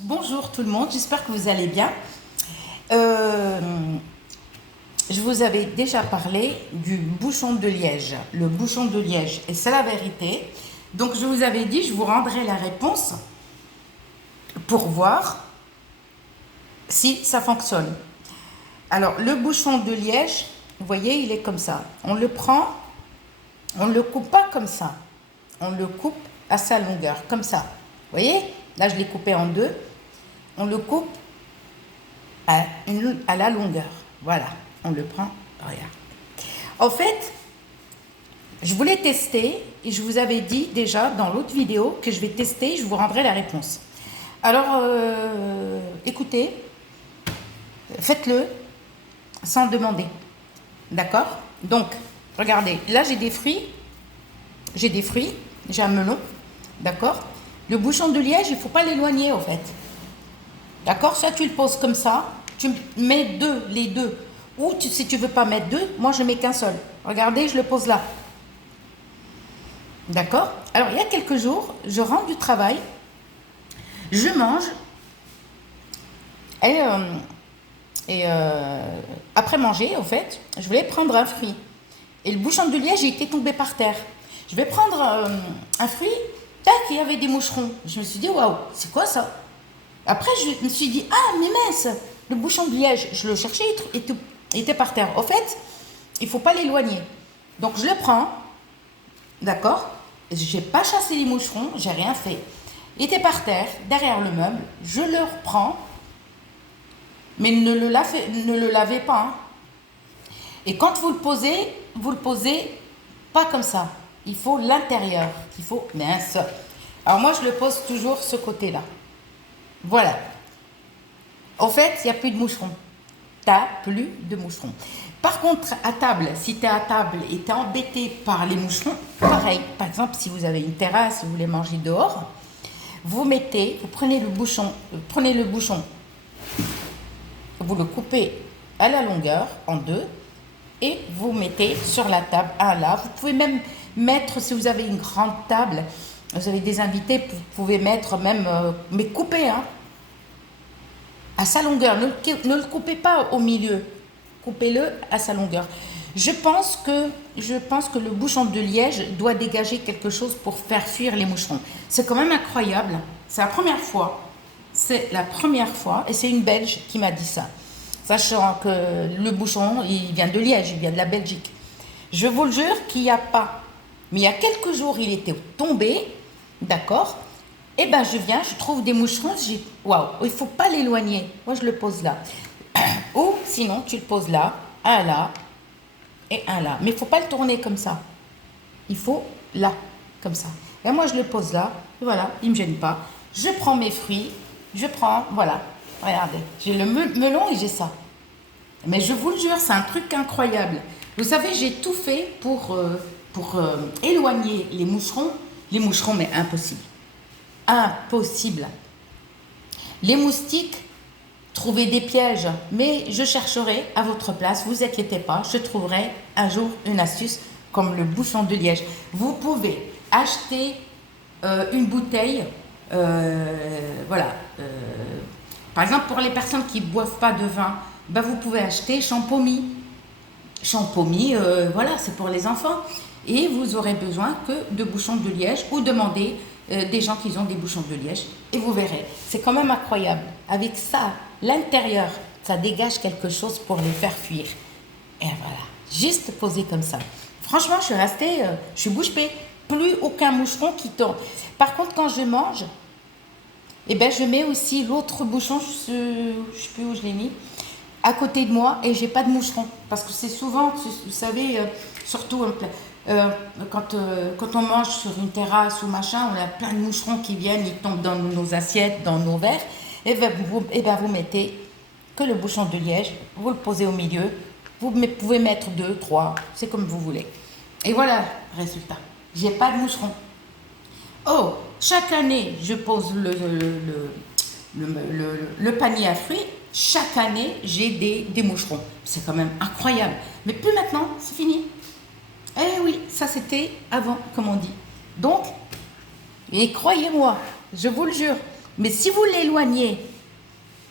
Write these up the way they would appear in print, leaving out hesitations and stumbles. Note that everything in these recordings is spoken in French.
Bonjour tout le monde, j'espère que vous allez bien. Euh, je vous avais déjà parlé du bouchon de liège, le bouchon de liège, et c'est la vérité. Donc je vous avais dit, je vous rendrai la réponse pour voir si ça fonctionne. Alors le bouchon de liège, vous voyez, il est comme ça. On le prend, on ne le coupe pas comme ça. On le coupe à sa longueur, comme ça. Vous voyez, là je l'ai coupé en deux. On le coupe à la longueur. Voilà, on le prend, regarde. En fait, je voulais tester et je vous avais dit déjà dans l'autre vidéo que je vais tester, je vous rendrai la réponse. Alors, écoutez, faites-le sans demander. D'accord? Donc, regardez, là j'ai un melon, d'accord? Le bouchon de liège, il ne faut pas l'éloigner en fait. D'accord? Soit tu le poses comme ça, tu mets les deux. Ou si tu veux pas mettre deux, moi je mets qu'un seul. Regardez, je le pose là. D'accord? Alors il y a quelques jours, je rentre du travail, je mange et, après manger, en fait, je voulais prendre un fruit. Et le bouchon de liège, il était tombé par terre. Je vais prendre un fruit, tac, il y avait des moucherons. Je me suis dit, waouh, c'est quoi ça? Après, je me suis dit, ah, mais mince, le bouchon de liège, je le cherchais, il était par terre. Au fait, il ne faut pas l'éloigner. Donc, je le prends, d'accord? Je n'ai pas chassé les moucherons, j'ai rien fait. Il était par terre, derrière le meuble, je le reprends, mais ne le lavez pas. Hein. Et quand vous le posez pas comme ça. Il faut l'intérieur, mince. Alors moi, je le pose toujours ce côté-là. Voilà. En fait, il n'y a plus de moucherons. T'as plus de moucherons. Par contre, à table, si tu es à table et tu es embêté par les moucherons, pareil. Par exemple, si vous avez une terrasse, vous voulez manger dehors, vous prenez le bouchon, vous le coupez à la longueur en deux et vous mettez sur la table un là. Vous pouvez même mettre, si vous avez une grande table, vous avez des invités, vous pouvez mettre même, mais couper, hein, à sa longueur. Ne le coupez pas au milieu. Coupez-le à sa longueur. Je pense que le bouchon de liège doit dégager quelque chose pour faire fuir les moucherons. C'est quand même incroyable. C'est la première fois. C'est la première fois. Et c'est une Belge qui m'a dit ça. Sachant que le bouchon, il vient de Liège, il vient de la Belgique. Je vous le jure qu'il n'y a pas. Mais il y a quelques jours, il était tombé. D'accord? Eh ben, je trouve des moucherons, waouh, il ne faut pas l'éloigner. Moi, je le pose là. Ou sinon, tu le poses là, un là et un là. Mais il ne faut pas le tourner comme ça. Il faut là, comme ça. Et moi, je le pose là. Et voilà, il ne me gêne pas. Je prends mes fruits. Voilà. Regardez, j'ai le melon et j'ai ça. Mais je vous le jure, c'est un truc incroyable. Vous savez, j'ai tout fait pour éloigner les moucherons. Les moucherons, mais impossible. Impossible. Les moustiques, trouvez des pièges, mais je chercherai à votre place, vous inquiétez pas, je trouverai un jour une astuce comme le bouchon de liège. Vous pouvez acheter une bouteille, voilà. Par exemple, pour les personnes qui ne boivent pas de vin, ben vous pouvez acheter Champomy. Champomy, voilà, c'est pour les enfants. Et vous aurez besoin que de bouchons de liège ou demandez des gens qui ont des bouchons de liège et vous verrez. C'est quand même incroyable. Avec ça, l'intérieur, ça dégage quelque chose pour les faire fuir. Et voilà, juste posé comme ça. Franchement, je suis bouche bée. Plus aucun moucheron qui tombe. Par contre, quand je mange, eh ben, je mets aussi l'autre bouchon, je ne sais plus où je l'ai mis, à côté de moi et j'ai pas de moucherons. Parce que c'est souvent, vous savez, surtout quand on mange sur une terrasse ou machin, on a plein de moucherons qui viennent, ils tombent dans nos assiettes, dans nos verres. Et bien vous mettez que le bouchon de liège, vous le posez au milieu, vous pouvez mettre 2, 3, c'est comme vous voulez. Et voilà, résultat. J'ai pas de moucherons. Oh, chaque année, je pose le panier à fruits. Chaque année, j'ai des moucherons. C'est quand même incroyable. Mais plus maintenant, c'est fini. Eh oui, ça c'était avant, comme on dit. Donc, et croyez-moi, je vous le jure, Mais si vous l'éloignez,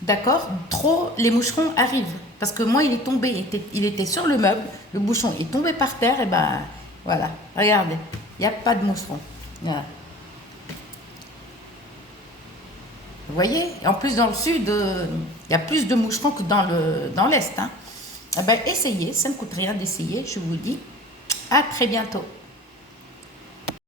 d'accord, trop, les moucherons arrivent. Parce que moi, il est tombé, il était sur le meuble, le bouchon est tombé par terre, et ben voilà, regardez, il n'y a pas de moucherons. Voilà. Vous voyez, en plus dans le sud, il y a plus de moucherons que dans l'est. Hein. Eh ben, essayez, ça ne coûte rien d'essayer, je vous dis. À très bientôt.